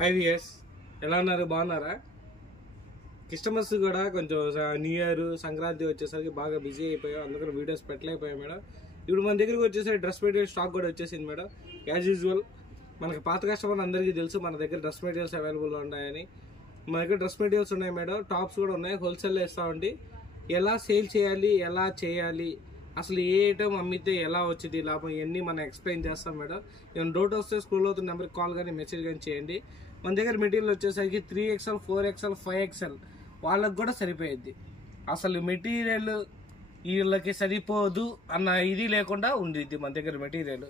High weirs, ఎలా ఉన్నారు? బాగున్నారా? కస్టమర్స్ కూడా కొంచెం న్యూ ఇయర్ సంక్రాంతి వచ్చేసరికి బాగా బిజీ అయిపోయాం, అందుకని వీడియోస్ పెట్టలేకపోయాం మేడం. ఇప్పుడు మన దగ్గరికి వచ్చేసరికి డ్రెస్ మెటీరియల్ స్టాక్ కూడా వచ్చేసింది మేడం. యాజ్ యూజువల్ మనకి పాత కస్టమర్ అందరికీ తెలుసు మన దగ్గర డ్రెస్ మెటీరియల్స్ అవైలబుల్లో ఉన్నాయని. మన దగ్గర డ్రెస్ మెటీరియల్స్ ఉన్నాయి మేడం, టాప్స్ కూడా ఉన్నాయి, హోల్సేల్లో ఇస్తామండి. ఎలా సేల్ చేయాలి, ఎలా చేయాలి, అసలు ఏ ఐటమ్ అమ్మితే ఎలా వచ్చింది లాభం, ఇవన్నీ మనం ఎక్స్ప్లెయిన్ చేస్తాం మేడం. ఏమైనా డౌట్ వస్తే స్కూల్ అవుతున్న నెంబర్కి కాల్ కానీ మెసేజ్ కానీ చేయండి. మన దగ్గర మెటీరియల్ వచ్చేసరికి 3XL 4XL 5XL వాళ్ళకి కూడా సరిపోయేది. అసలు మెటీరియల్ వీళ్ళకి సరిపోదు అన్న ఇది లేకుండా ఉండిద్ది మన దగ్గర మెటీరియల్.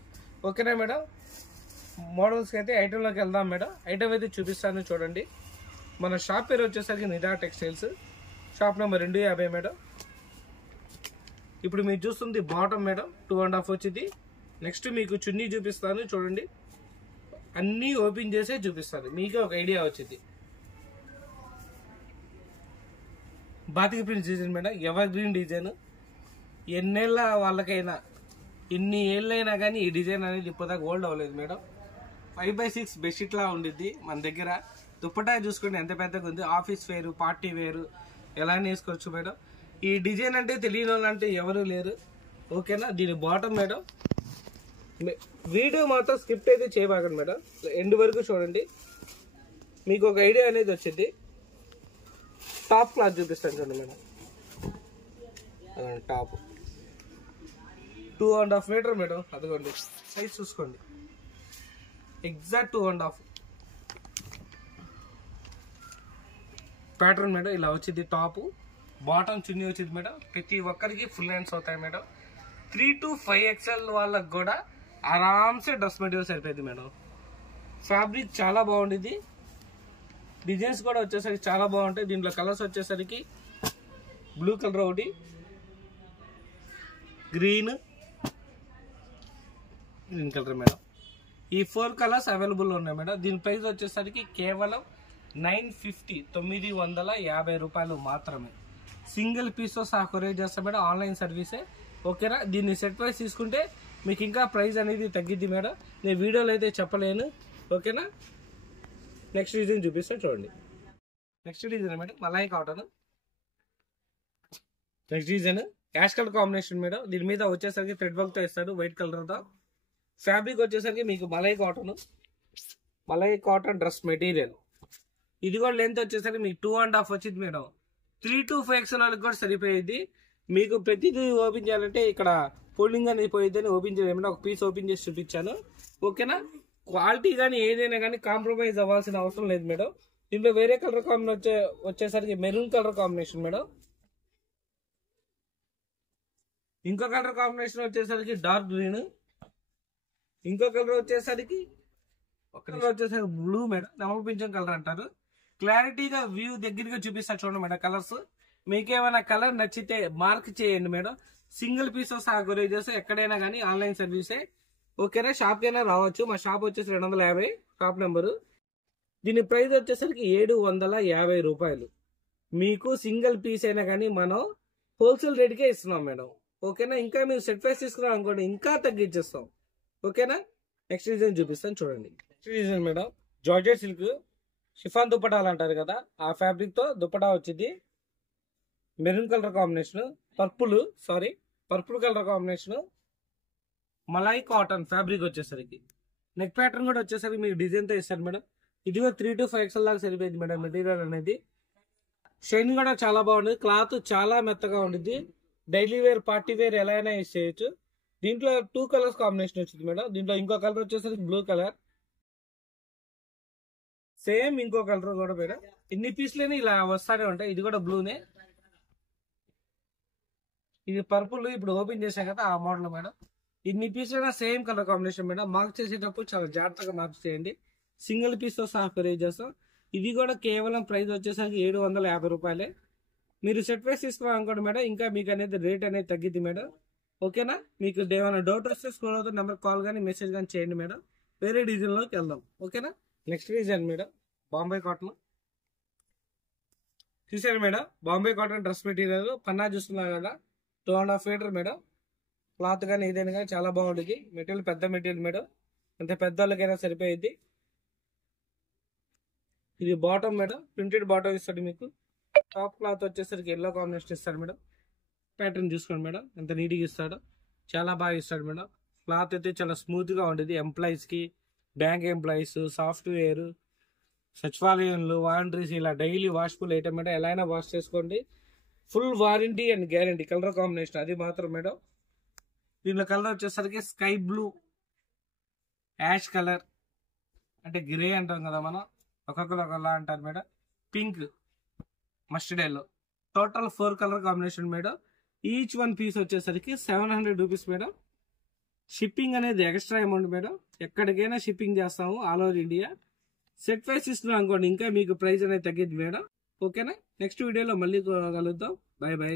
ఓకేనా మేడం? మోడల్స్కి అయితే ఐటెంలోకి వెళ్దాం మేడం. ఐటమ్ అయితే చూపిస్తాను చూడండి. మన షాప్ పేరు వచ్చేసరికి నిదా టెక్స్టైల్స్, షాప్ నెంబర్ 250 మేడం. ఇప్పుడు మీరు చూస్తుంది బాటమ్ మేడం, 2.5 వచ్చింది. నెక్స్ట్ మీకు చున్నీ చూపిస్తాను చూడండి. అన్నీ ఓపెన్ చేసే చూపిస్తాను, మీకే ఒక ఐడియా వచ్చింది. బాతికి print design madam, evergreen design. ఎన్నేళ్ళ వాళ్ళకైనా ఎన్ని ఏళ్ళైనా కానీ ఈ డిజైన్ అనేది ఇప్పటిదాకా ఓల్డ్ అవ్వలేదు మేడం. 5x6 బెడ్షీట్ లా ఉండిద్ది మన దగ్గర. దుప్పటా చూసుకోండి ఎంత పెద్దగా ఉంది. ఆఫీస్ వేరు, పార్టీ వేరు ఎలా వేసుకోవచ్చు మేడం. ఈ డిజైన్ అంటే తెలియని వాళ్ళు అంటే ఎవరు లేరు. ఓకేనా? దీని బాటమ్ మేడం. వీడియో మాత్రం స్కిప్ అయితే చేయబాకండి మేడం, ఎండ్ వరకు చూడండి, మీకు ఒక ఐడియా అనేది వచ్చింది. టాప్ క్లాత్ చూపిస్తాను చూడండి మేడం. Top 2.5 metre madam. అదిగోండి సైజ్ చూసుకోండి, ఎగ్జాక్ట్ 2.5 ప్యాటర్న్ మేడం. ఇలా వచ్చింది టాప్. బాటమ్ చున్నీ వచ్చింది మేడం. ప్రతి ఒక్కరికి ఫుల్ హ్యాండ్స్ అవుతాయి మేడం. 3 to 5XL వాళ్ళకి కూడా ఆరామ్సే డ్రెస్ మెటీరియల్ సరిపోయింది మేడం. ఫ్యాబ్రిక్ చాలా బాగుండేది, డిజైన్స్ కూడా వచ్చేసరికి చాలా బాగుంటాయి. దీంట్లో కలర్స్ వచ్చేసరికి బ్లూ కలర్ ఒకటి, గ్రీన్ కలర్ మేడం. ఈ 4 కలర్స్ అవైలబుల్ ఉన్నాయి మేడం. దీని ప్రైస్ వచ్చేసరికి కేవలం 950 950 రూపాయలు మాత్రమే. సింగిల్ పీస్తో సహా కొరియర్ చేస్తాం మేడం, ఆన్లైన్ సర్వీసే. ఓకేనా? దీన్ని సెట్ వైస్ తీసుకుంటే మీకు ఇంకా ప్రైస్ అనేది తగ్గిద్ది మేడం, నేను వీడియోలో అయితే చెప్పలేను. ఓకేనా? నెక్స్ట్ డిజైన్ చూపిస్తాను చూడండి. Next design madam malai cotton. Next design ash colour combination madam. దీని మీద వచ్చేసరికి థ్రెడ్ వర్క్తో ఇస్తాడు, వైట్ కలర్తో. ఫ్యాబ్రిక్ వచ్చేసరికి మీకు మలాయి కాటన్ డ్రెస్ మెటీరియల్. ఇది కూడా లెంత్ వచ్చేసరికి మీకు 2.5 వచ్చింది మేడం. 3 to 5XL వాళ్ళకి కూడా సరిపోయేది. మీకు ప్రతిదీ ఓపెన్ చేయాలంటే ఇక్కడ ఫోల్డింగ్ అనేది పోయిద్దని ఓపెన్ చేయలేమంటే ఒక పీస్ ఓపెన్ చేసి చూపించాను. ఓకేనా? క్వాలిటీ కానీ ఏదైనా కానీ కాంప్రమైజ్ అవ్వాల్సిన అవసరం లేదు మేడం. దీంట్లో వేరే కలర్ కాంబినేషన్ వచ్చేసరికి మెరూన్ కలర్ కాంబినేషన్ మేడం. ఇంకో కలర్ కాంబినేషన్ వచ్చేసరికి డార్క్ గ్రీన్. ఇంకో కలర్ వచ్చేసరికి బ్లూ మేడం, నెమలి పింఛం కలర్ అంటారు. క్లారిటీగా వ్యూ దగ్గరగా చూపిస్తా చూడండి మేడం. కలర్స్ మీకేమైనా కలర్ నచ్చితే మార్క్ చేయండి మేడం. సింగిల్ పీస్ సహా కొరియర్ చేస్తే ఎక్కడైనా కానీ ఆన్లైన్ సర్వీసే. ఓకేనా? షాప్కి అయినా రావచ్చు. మా షాప్ వచ్చేసి 250 షాప్ నెంబరు. దీని ప్రైస్ వచ్చేసరికి 750 రూపాయలు. మీకు సింగిల్ పీస్ అయినా కానీ మనం హోల్సేల్ రేట్కే ఇస్తున్నాం మేడం. ఓకేనా? ఇంకా మీరు సెట్ ప్రైస్ తీసుకున్నాం అనుకోండి, ఇంకా తగ్గించేస్తాం. ఓకేనా? నెక్స్ట్ డిజైన్ చూపిస్తాను చూడండి. Next design madam georgette silk chiffon దుప్పటాలు అంటారు కదా, ఆ ఫ్యాబ్రిక్ తో దుప్పటా వచ్చింది. Maroon colour combination, purple colour combination. Malai cotton fabric వచ్చేసరికి నెక్ ప్యాటర్న్ కూడా వచ్చేసరికి మీకు డిజైన్ తో ఇస్తారు మేడం. ఇది కూడా 3 to 5XL దాకా సరిపోయింది మేడం. మెటీరియల్ అనేది షైన్ కూడా చాలా బాగుంది, క్లాత్ చాలా మెత్తగా ఉండిద్ది. డైలీ వేర్, పార్టీ వేర్ ఎలా అయినా యూజ్ చేయొచ్చు. దీంట్లో 2 కలర్స్ కాంబినేషన్ వచ్చింది మేడం. దీంట్లో ఇంకో కలర్ వచ్చేసరికి బ్లూ కలర్, సేమ్ ఇంకో కలర్ కూడా మేడం. ఇన్ని పీస్లేని ఇలా వస్తానే ఉంటాయి. ఇది కూడా బ్లూనే, ఇది పర్పుల్. ఇప్పుడు ఓపెన్ చేసాం కదా ఆ మోడల్ మేడం. ఇన్ని పీస్లైనా same colour combination madam. Mark చేసేటప్పుడు చాలా జాగ్రత్తగా మార్క్ చేయండి. సింగిల్ పీస్తో సహా కొరియర్ చేస్తాం. ఇది కూడా కేవలం ప్రైస్ వచ్చేసరికి 750 రూపాయలే. మీరు సెట్ ప్రైస్ తీసుకోవాలనుకోండి మేడం, ఇంకా మీకు అనేది రేట్ అనేది తగ్గిద్ది మేడం. ఓకేనా? మీకు ఏమైనా డౌట్ వస్తే స్కూల్ అవుతుంది నెంబర్ కాల్ కానీ మెసేజ్ కానీ చేయండి మేడం. వేరే డిజైన్లోకి వెళ్దాం. ఓకేనా? Next design madam Bombay cotton. చూసారు మేడం, బాంబే కాటన్ డ్రెస్ మెటీరియల్. పన్నా చూస్తున్నారు కదా, 2.5 మీటర్ మేడం. క్లాత్ కానీ ఏదైనా కానీ చాలా బాగుంటుంది. మెటీరియల్ పెద్ద మెటీరియల్ మేడం, అంటే పెద్దవాళ్ళకైనా సరిపోయింది. ఇది బాటమ్ మేడం, ప్రింటెడ్ బాటమ్ ఇస్తాడు మీకు. టాప్ క్లాత్ వచ్చేసరికి ఎల్లో కాంబినేషన్ ఇస్తాడు మేడం. ప్యాటర్న్ చూసుకోండి మేడం ఎంత నీట్గా ఇస్తాడో, చాలా బాగా ఇస్తాడు మేడం. క్లాత్ అయితే చాలా స్మూత్ గా ఉండేది. ఎంప్లాయీస్ కి, బ్యాంక్ ఎంప్లాయీస్, సాఫ్ట్వేర్, సచివాలయంలో, వాలంటీర్స్ ఇలా డైలీ వాష్ఫుల్ ఐటమ్ మేడం. ఎలా అయినా వాష్ చేసుకోండి. Full warranty and guarantee. Colour combination అది మాత్రం మేడం. దీనిలో కలర్ వచ్చేసరికి స్కై బ్లూ, యాష్ కలర్ అంటే గ్రే అంటాం కదా మనం, ఒక్కొక్కరు ఒకలా అంటారు madam. Pink, mustard yellow, total 4 colour combination madam. Each one piece వచ్చేసరికి 700 రూపీస్ మేడం. షిప్పింగ్ అనేది ఎక్స్ట్రా అమౌంట్ మేడం. ఎక్కడికైనా షిప్పింగ్ చేస్తాము all over India. Set wise ఇస్తున్నాం అనుకోండి, ఇంకా మీకు ప్రైస్ అనేది తగ్గిద్ది మేడం. ఓకేనా? నెక్స్ట్ వీడియోలో మళ్ళీ కలుద్దాం. By by.